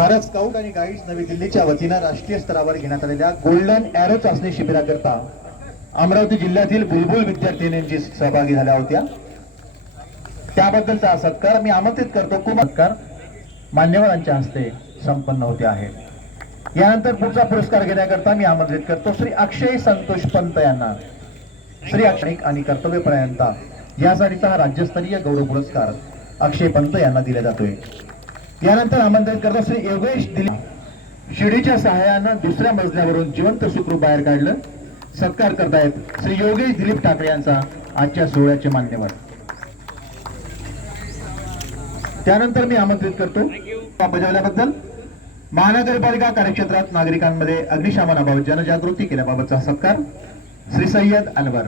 Bharat scout आणि guides नवी दिल्लीच्या वतीनं राष्ट्रीय स्तरावर घेण्यात आलेल्या गोल्डन एरो चाचणी शिबिराकरता अमरावती जिल्ह्यातील बुलबुल विद्यार्थिनींची सहभागी झाल्या होत्या। त्याबद्दलचा सत्कार मी आमंत्रित करतो। सत्कार मान्यवरांच्या हस्ते संपन्न होते आहे। यानंतर पुढचा पुरस्कार घेण्याकरता मी आमंत्रित करतो श्री अक्षय संतोष पंत यांना। श्री अक्षय आणि कर्तव्यपरायणता यासाठीचा हा राज्यस्तरीय गौरव पुरस्कार अक्षय पंत यांना दिला जातोय। यानंतर आमंत्रित करतो श्री योगेश दिलीप शिडीच्या सहाय्यानं दुसऱ्या मजल्यावरून जिवंत सुखरूप बाहेर काढलं। सत्कार करतायत श्री योगेश दिलीप ठाकरे यांचा आजच्या सोहळ्याचे मान्यवर। त्यानंतर मी आमंत्रित करतो बजावल्याबद्दल महानगरपालिका कार्यक्षेत्रात नागरिकांमध्ये अग्निशमनाबाबत जनजागृती केल्याबाबतचा सत्कार श्री सय्यद अनवर।